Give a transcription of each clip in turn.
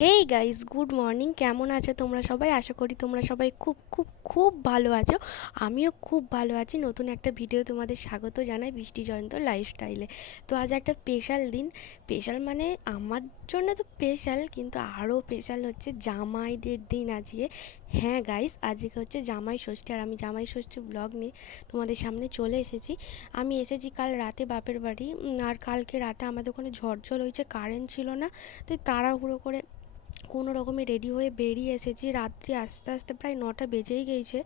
Hey guys good morning কেমন আছো তোমরা সবাই? আশা করি তোমরা সবাই খুব খুব খুব ভালো আছো। আমিও খুব ভালো আছি। নতুন একটা ভিডিও তোমাদের স্বাগত জানাই বৃষ্টি জয়ন্ত লাইফস্টাইলে তো আজ একটা স্পেশাল দিন। স্পেশাল মানে আমার জন্য তো স্পেশাল কিন্তু আরও স্পেশাল হচ্ছে জামাইদের দিন আজকে। হ্যাঁ গাইস আজকে হচ্ছে জামাই ষষ্ঠী। আর আমি জামাই ষষ্ঠী ব্লগ নিয়ে তোমাদের সামনে চলে এসেছি। আমি এসেছি কাল রাতে বাপের বাড়ি। আর কালকে রাতে আমাদের ওখানে ঝড়ঝড় হয়েছে কারেন্ট ছিল না। তাই তাড়াহুড়ো করে কোনো রকমে রেডি হয়ে বেরিয়ে এসেছি। রাত্রি আস্তে আস্তে প্রায় নটা বেজেই গিয়েছে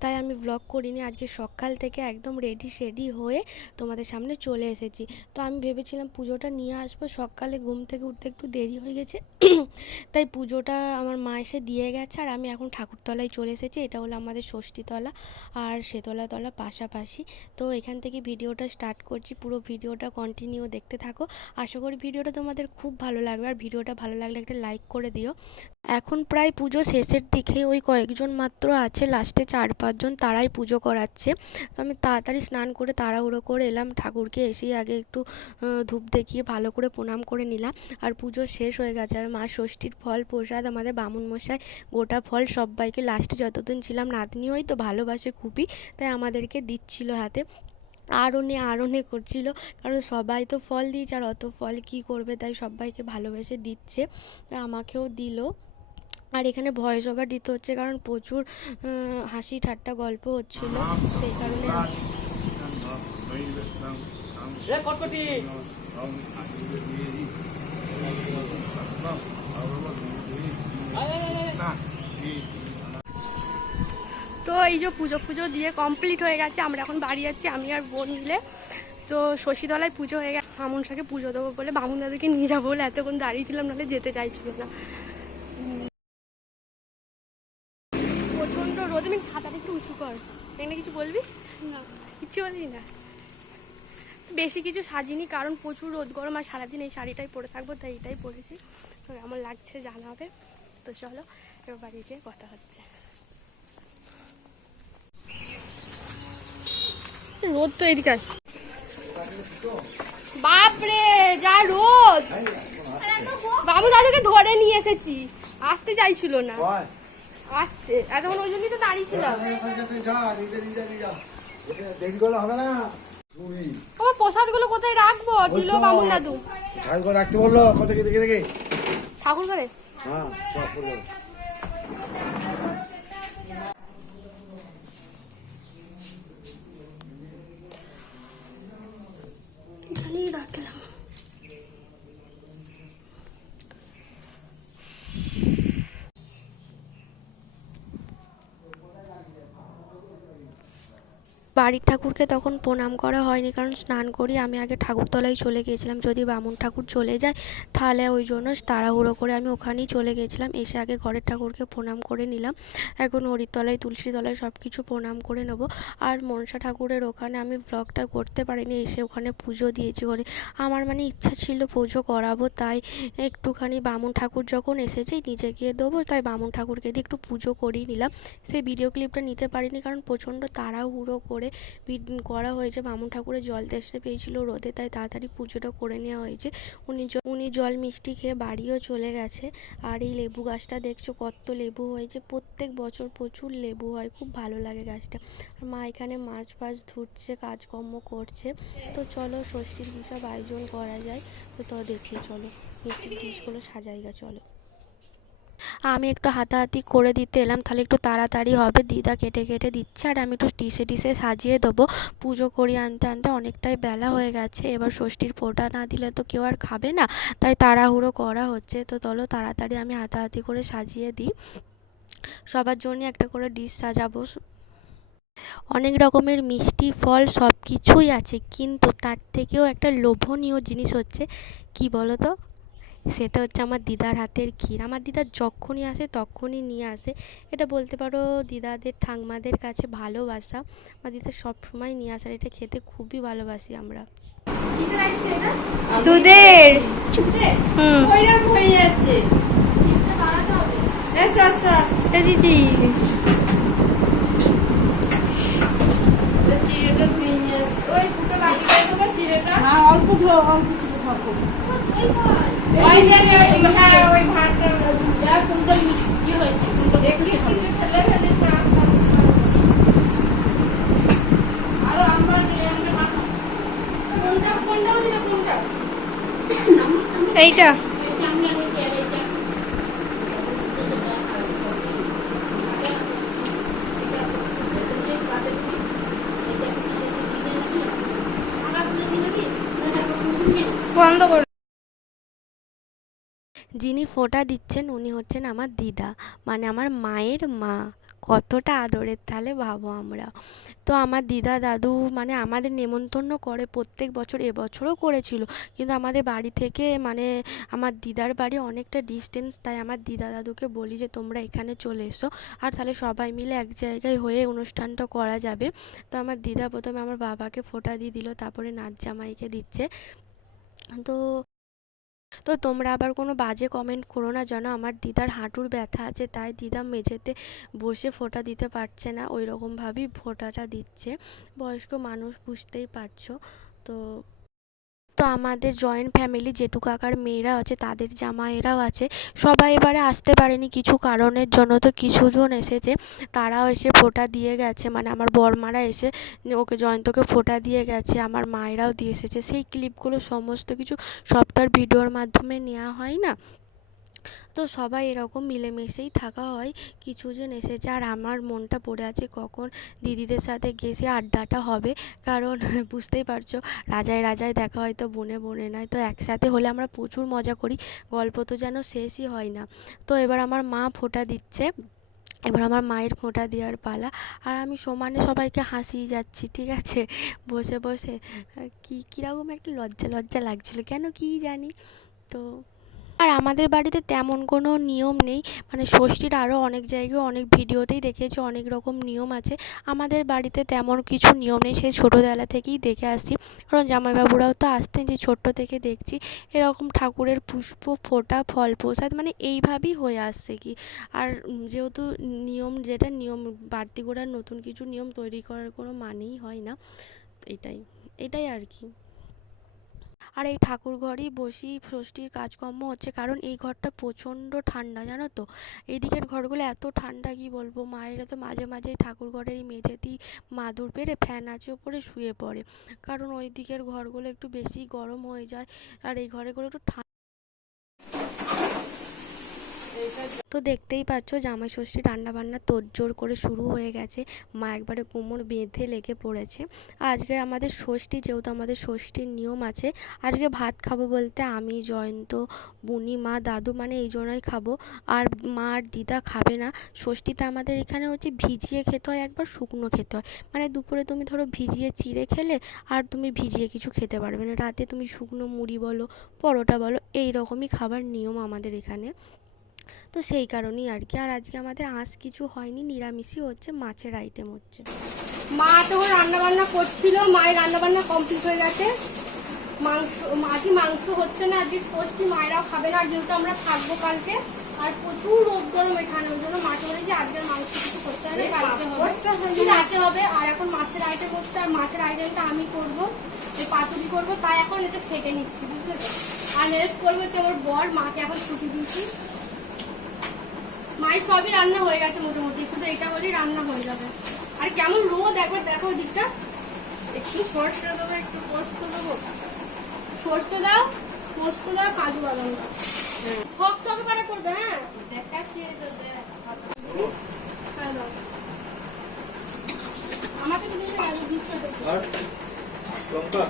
তাই আমি ব্লগ করিনি। আজকে সকাল থেকে একদম রেডি শেডি হয়ে তোমাদের সামনে চলে এসেছি। তো আমি ভেবেছিলাম পুজোটা নিয়ে আসব। সকালে ঘুম থেকে উঠতে একটু দেরি হয়ে গেছে। তাই পুজোটা আমার মা এসে দিয়ে গেছে আর আমি এখন ঠাকুরতলায় চলে এসেছি। এটা হলো আমাদের ষষ্ঠীতলা আর তলা পাশাপাশি। তো এখান থেকে ভিডিওটা স্টার্ট করছি। পুরো ভিডিওটা কন্টিনিউ দেখতে থাকো। আশা করি ভিডিওটা তোমাদের খুব ভালো লাগবে। আর ভিডিওটা ভালো লাগলে একটা লাইক করে দিও। এখন প্রায় পুজো শেষের দিকে ওই কয়েকজন মাত্র আছে লাস্টে চার পাঁচজন তারাই পুজো করাচ্ছে। তো আমি তাড়াতাড়ি স্নান করে তাড়াহুড়ো করে এলাম, ঠাকুরকে এসেই আগে একটু ধূপ দেখিয়ে ভালো করে প্রণাম করে নিলাম। আর পুজো শেষ হয়ে গেছে। আর মা ষষ্ঠীর ফল, প্রসাদ, আমাদের বামুন মশাই, গোটা ফল সবাইকে লাস্টে যতদিন ছিলাম নাতনি হই তো ভালোবাসে খুবই, তাই আমাদেরকে দিচ্ছিল হাতে। আরও নে আরও করছিল। কারণ সবাই তো ফল দিয়েছে আর অত ফল কী করবে? তাই সবাইকে ভালোবেসে দিচ্ছে আমাকেও দিল। আর এখানে ভয়েস ওভার দিতে হচ্ছে কারণ প্রচুর হাসি ঠাট্টা গল্প হচ্ছিল। সেই কারণে কটকটি! এই যে পুজো পুজো দিয়ে কমপ্লিট হয়ে গেছে আমরা এখন বাড়ি যাচ্ছি আমি আর বোন মিলে। তো শশীতলায় পুজো হয়ে গেছে বামুন সাথে পুজো দেবো বলে বামুন দাদাকে নিয়ে যাব বলে এতক্ষণ দাঁড়িয়ে দাঁড়িয়েছিলাম নাহলে যেতে চাইছিল না। প্রচণ্ড রোদ আমি ছাতাটা একটু উঁচু কর। এখানে কিছু বলবি? না। কিছু বলবি না? বেশি কিছু সাজিনি কারণ প্রচুর রোদ গরম আর সারাদিন এই শাড়িটাই পরে থাকব তাই এটাই পরেছি। তো আমার লাগছে জানাবে তো চলো এবার বাড়ি গিয়ে কথা হচ্ছে। রোদ তো এদিকে। বাপরে যা রোদ। বাবু দাদাকে ধরে নিয়ে এসেছি। আসতে চাইছিল না। আসছে। এতক্ষণ ওই জন্যই তো দাঁড়িয়েছিলাম তুমি আমার প্রসাদগুলো কোথায় রাখব? দিল বামুন দাদু। ঠাকুর করে রাখতে বলল কত দেখে দেখে। দেখে ঠাকুর ঘরে হ্যাঁ বাড়ির ঠাকুরকে তখন প্রণাম করা হয়নি, কারণ স্নান করি আমি আগে ঠাকুরতলায় চলে গিয়েছিলাম। যদি বামুন ঠাকুর চলে যায়, তাহলে ওই জন্য তাড়াহুড়ো করে আমি ওখানেই চলে গেছিলাম এসে আগে ঘরের ঠাকুরকে প্রণাম করে নিলাম। এখন হরিতলায় তুলসী তলায় সব কিছু প্রণাম করে নেব। আর মনসা ঠাকুরের ওখানে আমি ব্লগটা করতে পারিনি, এসে ওখানে পুজো দিয়েছি ওখানে আমার মানে ইচ্ছা ছিল পুজো করাবো, তাই একটুখানি বামুন ঠাকুর যখন এসেছে নিজে গিয়ে দেবো, তাই বামুন ঠাকুরকে দিয়ে একটু পুজো করিয়ে নিলাম। সেই ভিডিও ক্লিপটা নিতে পারিনি, কারণ প্রচণ্ড তাড়াহুড়ো করে ভিড- করা হয়েছে। বামুন ঠাকুরের জল তেষ্টা পেয়েছিল রোদে, তাই তাড়াতাড়ি পুজোটা করে নেওয়া হয়েছে। উনি উনি জল মিষ্টি খেয়ে বাড়িও চলে গেছে। আর এই লেবু গাছটা দেখছ কত লেবু হয়েছে। প্রত্যেক বছর প্রচুর লেবু হয়, খুব ভালো লাগে গাছটা। আর মা এখানে মাছ ফাছ ধুচ্ছে, কাজকর্ম করছে। তো চলো ষষ্ঠীর কি আয়োজন করা যায়। তো তো দেখি চলো, মিষ্টির ডিশগুলো সাজাই গা, চলো। আমি একটু হাতাহাতি করে দিতে এলাম, তাহলে একটু তাড়াতাড়ি হবে। দিদা কেটে কেটে দিচ্ছে আর আমি একটু ডিশে ডিশে সাজিয়ে দেবো। পুজো করি আনতে আনতে অনেকটাই বেলা হয়ে গেছে, এবার ষষ্ঠীর ফোঁটা না দিলে তো কেউ আর খাবে না, তাই তাড়াহুড়ো করা হচ্ছে। তো চলো তাড়াতাড়ি আমি হাতাহাতি করে সাজিয়ে দিই। সবার জন্য একটা করে ডিশ সাজাবো। অনেক রকমের মিষ্টি ফল সব কিছুই আছে, কিন্তু তার থেকেও একটা লোভনীয় জিনিস হচ্ছে, কি বলো তো সেটা হচ্ছে আমার দিদার হাতের ক্ষীর। আমার দিদা যখনই আসে তখনই নিয়ে আসে। এটা বলতে পারো দিদাদের ঠাংমাদের কাছে ভালোবাসা। আমার দিদা সবসময় নিয়ে আসার এটা খেতে খুবই ভালোবাসি আমরা। দুধের। হুম। হয়ে যাচ্ছে। দিদি চিড়েটা ধুয়ে নিয়ে আসি ওই ফুটো কাটি দেবো চিড়েটা না অল্প ধো অল্প ছোট থাকো ওই খাই ওই যে ওই হ্যাঁ ওই ভাতটা যা কোনটা কি হয়েছে কোনটা দেখলি কিছু ফেলে ফেলিস না আস্তে আস্তে আর আমরা নিয়ে মাথা কোনটা কোনটা দিলে কোনটা এইটা এইটা আমরা নিচে আর এইটা বন্ধ করে যিনি ফোঁটা দিচ্ছেন, উনি হচ্ছেন আমার দিদা। মানে আমার মায়ের মা। কতটা আদরের তাহলে ভাবো আমরা। তো আমার দিদা, দাদু মানে আমাদের নেমন্তন্ন করে প্রত্যেক বছর, এবছরও করেছিল। কিন্তু আমাদের বাড়ি থেকে মানে আমার দিদার বাড়ি অনেকটা ডিস্টেন্স তাই আমার দিদা, দাদুকে বলি যে, তোমরা এখানে চলে এসো। আর তাহলে সবাই মিলে এক জায়গায় হয়ে অনুষ্ঠানটা করা যাবে। তো আমার দিদা প্রথমে আমার বাবাকে ফোঁটা দিয়ে দিল, তারপরে নাচ জামাইকে দিচ্ছে। তো তো তোমরা আবার কোনো বাজে কমেন্ট করো না যেন আমার দিদার হাঁটুর ব্যথা আছে, তাই দিদা মেঝেতে বসে ফোঁটা দিতে পারছে না ওই রকমভাবেই ফোঁটাটা দিচ্ছে। বয়স্ক মানুষ বুঝতেই পারছ। তো তো আমাদের জয়েন্ট ফ্যামিলি জেঠু কাকার মেয়েরা আছে, তাদের জামাইয়েরাও আছে, সবাই এবারে আসতে পারেনি কিছু কারণের জন্য। তো কিছুজন এসেছে, তারাও এসে ফোঁটা দিয়ে গেছে। মানে আমার বরমারা এসে ওকে জয়ন্তকে ফোঁটা দিয়ে গেছে, আমার মায়েরাও দিয়ে এসেছে। সেই ক্লিপগুলো সমস্ত কিছু তো ভিডিওর মাধ্যমে নেওয়া হয় না? তো সবাই এরকম মিলেমিশেই থাকা হয়। কিছুজন এসেছে আর আমার মনটা পড়ে আছে কখন দিদিদের সাথে গেছে আড্ডাটা হবে। কারণ বুঝতেই পারছ, রাজায় রাজায় দেখা হয় তো বনে বনে নয় তো একসাথে হলে আমরা প্রচুর মজা করি। গল্প তো যেন শেষই হয় না। তো এবার আমার মা ফোঁটা দিচ্ছে। এবার আমার মায়ের ফোঁটা দেওয়ার পালা। আর আমি সমানে সবাইকে হাসিয়ে যাচ্ছি, ঠিক আছে? বসে বসে। কী, কীরকম একটা লজ্জা লজ্জা লাগছিল। কেন কী জানি? তো আর আমাদের বাড়িতে তেমন কোনো নিয়ম নেই। মানে ষষ্ঠীর আরও অনেক জায়গায় অনেক ভিডিওতেই দেখেছি অনেক রকম নিয়ম আছে। আমাদের বাড়িতে তেমন কিছু নিয়ম নেই, সেই ছোটোবেলা থেকেই দেখে আসছি। কারণ জামাইবাবুরাও তো আসতেন যে ছোট্ট থেকে দেখছি। এরকম ঠাকুরের পুষ্প, ফোঁটা, ফল প্রসাদ মানে এইভাবেই হয়ে আসছে কি। আর যেহেতু নিয়ম, যেটা নিয়ম, বাড়তি করার নতুন কিছু নিয়ম তৈরি করার কোনো মানেই হয় না। এটাই এটাই আর কি। আর এই ঠাকুর ঘরেই বসি ষষ্ঠীর কাজকর্ম হচ্ছে। কারণ এই ঘরটা প্রচণ্ড ঠান্ডা, জানো তো? এদিকের ঘরগুলো এত ঠান্ডা, কি বলব? মায়েরা তো মাঝে মাঝে ঠাকুর ঘরের এই মেঝেতেই মাদুর পেরে ফ্যান আছে, ওপরে শুয়ে পড়ে। কারণ ওই দিকের ঘরগুলো একটু বেশি গরম হয়ে যায়, আর এই ঘরেগুলো একটু ঠান্ডা তো দেখতেই পাচ্ছ জামাই ষষ্ঠী রান্না বান্না তোড়জোড় করে শুরু হয়ে গেছে। মা একবারে কোমর বেঁধে লেগে পড়েছে। আজকে আমাদের ষষ্ঠী, যেহেতু আমাদের ষষ্ঠীর নিয়ম আছে, আজকে ভাত খাব বলতে আমি, জয়ন্ত, বুনি, মা, দাদু মানে এই জন্যই খাব। আর মা আর দিদা খাবে না। ষষ্ঠীতে আমাদের এখানে হচ্ছে ভিজিয়ে খেতে হয়, একবার শুকনো খেতে হয়। মানে দুপুরে তুমি ধরো ভিজিয়ে চিড়ে খেলে, আর তুমি ভিজিয়ে কিছু খেতে পারবে না। রাতে তুমি শুকনো মুড়ি বলো, পরোটা বলো এই রকমই খাবার নিয়ম আমাদের এখানে। তো সেই কারণেই আর কি। আর আজকে আমাদের আঁশ কিছু হয়নি নিরামিষই হচ্ছে মাছের আইটেম হচ্ছে। মা তখন রান্না বান্না করছিল মায়ের রান্না বান্না কমপ্লিট হয়ে গেছে। মাংস আজকে মাংস হচ্ছে না আজকে ষষ্ঠী মায়েরাও খাবে না আর যেহেতু আমরা থাকব কালকে আর প্রচুর রোদ গরম এখানে ওই জন্য মাকে বলে যে আজকের মাংস কিছু করতে হবে কালকে হবে। রাতে হবে আর এখন মাছের আইটেম হচ্ছে আর মাছের আইটেমটা আমি করব এই পাতুরি করব তাই এখন এটা সেকে নিচ্ছি বুঝলে? তো আর হেল্প করব হচ্ছে আমার বর মাকে এখন ছুটি দিয়েছি। মায়ের সবই রান্না হয়ে গেছে মোটামুটি শুধু এটা বলেই রান্না হয়ে যাবে। আর কেমন রোদ? একবার দেখো দিকটা একটু সর্ষে দেবো একটু পোস্ত দেবো। সর্ষে দাও পোস্ত দাও কাজু বাদাম দাও। পারে করবে হ্যাঁ? দেখাচ্ছি দেখ। হ্যাঁ, আমাকে দিতে দিচ্ছে লঙ্কা?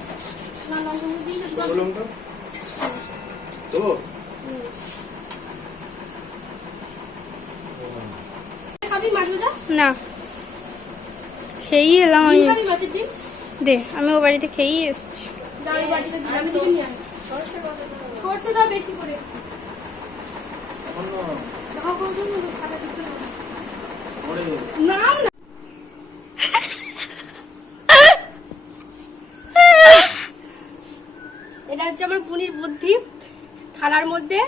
না লঙ্কা তো খাবি মাছুদা না। খেয়েই এলাম আমি। দে আমি ও বাড়িতে খেয়েই এসেছি। এটা হচ্ছে আমার বুনির বুদ্ধি। থালার মধ্যে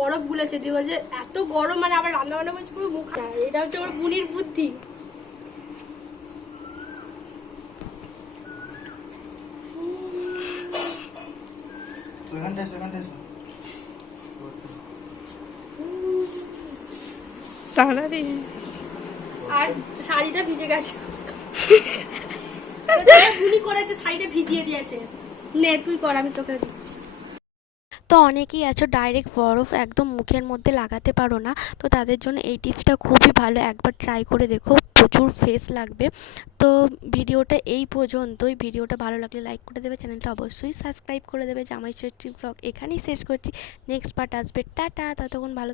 বরফ গুলেছে দিয়ে বলছে এত গরম মানে আবার রান্না বান্না করছি পুরো মুখ এটা হচ্ছে আমার বুনির বুদ্ধি। তাড়াতাড়ি আর শাড়িটা ভিজে গেছে। বুনি করেছে শাড়িটা ভিজিয়ে দিয়েছে। নে তুই কর আমি তোকে দিচ্ছি। তো অনেকেই আছো ডাইরেক্ট বরফ একদম মুখের মধ্যে লাগাতে পারো না। তো তাদের জন্য এই টিপসটা খুবই ভালো, একবার ট্রাই করে দেখো, প্রচুর ফেস লাগবে। তো ভিডিওটা এই পর্যন্তই। ভিডিওটা ভালো লাগলে লাইক করে দেবে চ্যানেলটা অবশ্যই সাবস্ক্রাইব করে দেবে। জামাই ষষ্ঠী ব্লগ এখানেই শেষ করছি। নেক্সট পার্ট আসবে। টাটা, ততক্ষণ ভালো